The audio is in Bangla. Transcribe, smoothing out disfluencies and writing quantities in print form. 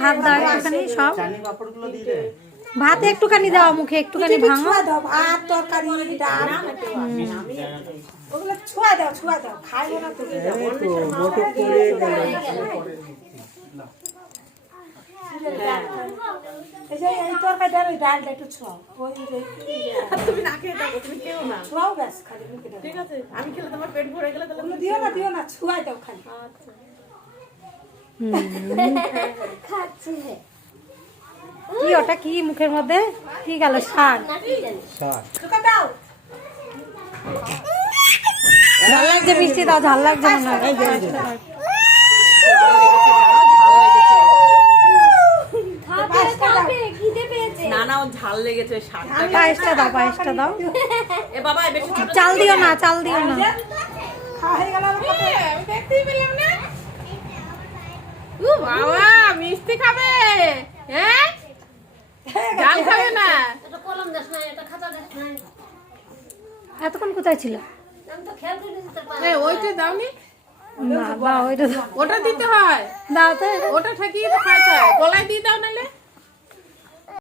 ভাত দাও একটুখানি, সব ভাতে একটুখানি দাও, মুখে একটুখানি ভাঙো। ভাত তরকারি ডাল ওগুলো ছোঁয়া দাও খাইবো না তো। এই তরকারিটা ওই ডালটা একটু ছোঁয়াও, তুমি না খেয়ে থাকো, তুমি কেউ না। ছোঁয়াও ব্যাস খালি মুখে দাও। ঠিক আছে, আমি খেলে তোমার পেট ভরে গেলে তাহলে দিও না ছোঁয়াই দাও খালি। কি ওটা কি মুখের মধ্যে কি গেল? শাক। দাও ঝাল লাগছে, মিষ্টি দাও, ঝাল লাগছে মনে হয়। না না, ও ঝাল লেগেছে। পায়েসটা দাও, পায়েসটা দাও। এ বাবা, বেশি চাল দিও না, চাল দিও না। খাওয়া হয়ে গেল। আমি দেখতেই পেলাম না। ও বাবা, মিষ্টি খাবে? হ্যাঁ, ঝাল খাবে না? এতক্ষণ কোথায় ছিল? ওইটা দাওনি? না দাও, ওইটা ওটা দিতে হয়। দাও তো। ওটা ঠেকিয়ে তো খাইতে হয়, গলায় দিয়ে দাও নাহলে।